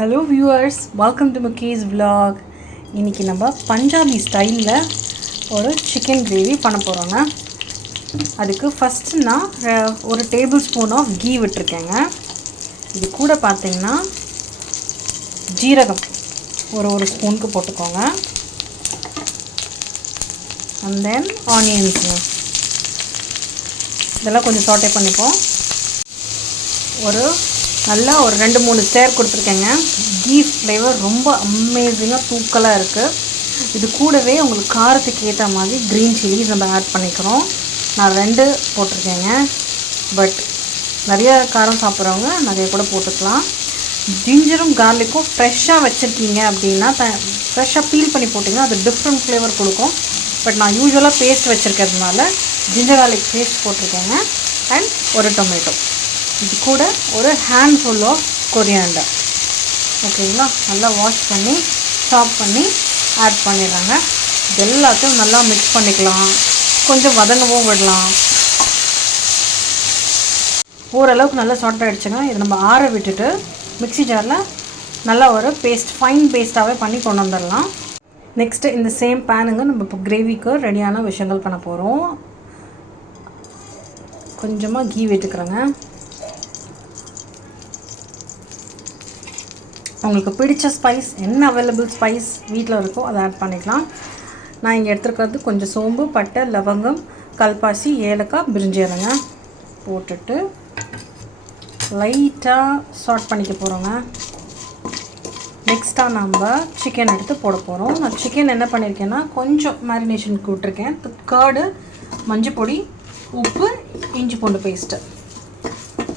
Hello viewers, welcome to Mukesh vlog. இன்றைக்கி நம்ம பஞ்சாபி ஸ்டைலில் ஒரு சிக்கன் கிரேவி பண்ண போகிறோங்க. அதுக்கு ஃபஸ்ட்டு நான் ஒரு டேபிள் ஸ்பூன் ஆஃப் கீ விட்டுருக்கேங்க. இது கூட பார்த்திங்கன்னா ஜீரகம் ஒரு ஸ்பூனுக்கு போட்டுக்கோங்க. அண்ட் தென் ஆனியன்ஸுங்க, இதெல்லாம் கொஞ்சம் சாட்டே பண்ணிப்போம். ஒரு 2-3 ஸ்டேர் கொடுத்துருக்கேங்க. கீ ஃப்ளேவர் ரொம்ப அமேசிங்காக தூக்கலாக இருக்குது. இது கூடவே உங்களுக்கு காரத்துக்கு ஏற்ற மாதிரி க்ரீன் சில்லிஸ் நம்ம ஆட் பண்ணிக்கிறோம். நான் 2 போட்டிருக்கேங்க. பட் நிறைய காரம் சாப்பிட்றவங்க நிறைய கூட போட்டுக்கலாம். ஜிஞ்சரும் கார்லிக்கும் ஃப்ரெஷ்ஷாக வச்சுருக்கீங்க அப்படின்னா ஃப்ரெஷ்ஷாக பீல் பண்ணி போட்டிங்கன்னா அது டிஃப்ரெண்ட் ஃப்ளேவர் கொடுக்கும். பட் நான் யூஸ்வலாக பேஸ்ட் வச்சுருக்கிறதுனால ஜிஞ்சர் கார்லிக் பேஸ்ட் போட்டிருக்கேங்க. அண்ட் ஒரு டொமேட்டோ, இது கூட ஒரு ஹேண்ட்ஃபுல் ஆஃப் கொரியாண்டர். ஓகேங்களா, நல்லா வாஷ் பண்ணி சாப் பண்ணி ஆட் பண்ணிடுறாங்க. இது எல்லாத்தையும் நல்லா மிக்ஸ் பண்ணிக்கலாம். கொஞ்சம் வதங்கவும் விடலாம். ஓரளவுக்கு நல்லா சால்ட் ஆகிடுச்சுங்க. இதை நம்ம ஆற விட்டுட்டு மிக்ஸி ஜாரில் நல்லா ஒரு ஃபைன் பேஸ்ட்டாகவே பண்ணி கொண்டு வந்துடலாம். நெக்ஸ்ட்டு இந்த சேம் பேனுங்க நம்ம இப்போ கிரேவிக்கு ரெடியான விஷயங்கள் பண்ண போகிறோம். கொஞ்சமாக கீ விட்டுக்கிறேங்க. உங்களுக்கு பிடிச்ச ஸ்பைஸ், என்ன அவைலபிள் ஸ்பைஸ் வீட்டில் இருக்கோ அதை ஆட் பண்ணிக்கலாம். நான் இங்கே எடுத்துருக்கிறது கொஞ்சம் சோம்பு, பட்டை, லவங்கம், கல்பாசி, ஏலக்காய், பிரிஞ்சி இலைங்க போட்டுட்டு லைட்டாக சாட் பண்ணிக்க போகிறோங்க. நெக்ஸ்ட்டாக நம்ம சிக்கன் எடுத்து போட போகிறோம். நான் சிக்கன் என்ன பண்ணியிருக்கேன்னா கொஞ்சம் மேரினேஷனுக்கு விட்டுருக்கேன். கர்டு, மஞ்சள் பொடி, உப்பு, இஞ்சி பூண்டு பேஸ்ட்டு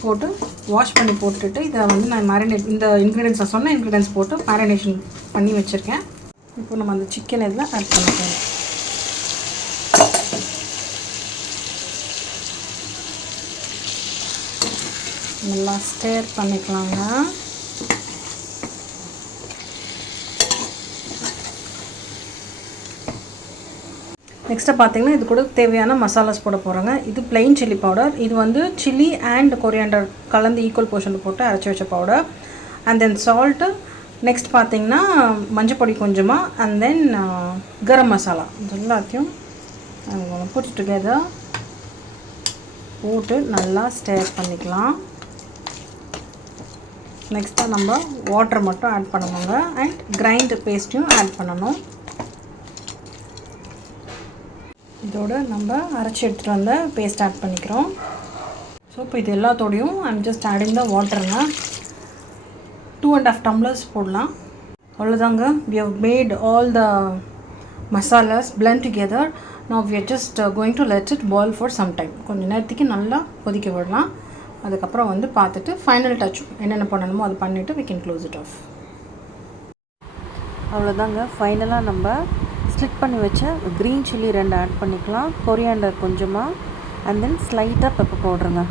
போட்டு வாஷ் பண்ணி போட்டுட்டு இதை நான் இந்த இன்க்ரீடியன்ஸ் நான் சொன்ன இன்க்ரீடியன்ஸ் போட்டு மேரினேஷன் பண்ணி வச்சுருக்கேன். இப்போ நம்ம அந்த சிக்கன் இதில் ஆட் பண்ண போகிறோம். நல்லா ஸ்டேர் பண்ணிக்கலாங்க. நெக்ஸ்ட்டு பார்த்திங்கன்னா இது கூட தேவையான மசாலாஸ் போட போகிறோங்க. இது பிளெயின் சில்லி பவுடர். இது சில்லி அண்ட் கொரியாண்டர் கலந்து ஈக்குவல் போர்ஷனில் போட்டு அரைச்சி வச்ச powder. And then salt. Next பார்த்திங்கன்னா மஞ்சள் பொடி கொஞ்சமாக. அண்ட் தென் கரம் மசாலா. இது எல்லாத்தையும் போட்டு டுகெதர் போட்டு நல்லா ஸ்டேர் பண்ணிக்கலாம். நெக்ஸ்ட்டாக நம்ம வாட்டர் மட்டும் ஆட் பண்ணணுங்க. அண்ட் கிரைண்ட் பேஸ்ட்டையும் ஆட் பண்ணணும். இதோடு நம்ம அரைச்சி எடுத்துகிட்டு வந்த பேஸ்ட் ஆட் பண்ணிக்கிறோம். ஸோ இப்போ இது எல்லாத்தோடையும் ஐம் ஜஸ்ட் ஆடிங் த வாட்டருங்க. 2.5 டம்ளர்ஸ் போடலாம். அவ்வளோதாங்க. we have made all the masalas blend together. now we are just going to let it boil for some time. கொஞ்சம் நேரத்துக்கு நல்லா கொதிக்க விடலாம். அதுக்கப்புறம் பார்த்துட்டு ஃபைனல் டச் என்னென்ன பண்ணணுமோ அது பண்ணிவிட்டு we can close it off. அவ்வளோதாங்க. ஃபைனலாக நம்ம ஸ்ப்ளிட் பண்ணி வச்ச க்ரீன் சில்லி 2 ஆட் பண்ணிக்கலாம். கொரியாண்டர் கொஞ்சமாக. அண்ட் தென் ஸ்லைட்டாக பெப்பர் பவுடருங்க.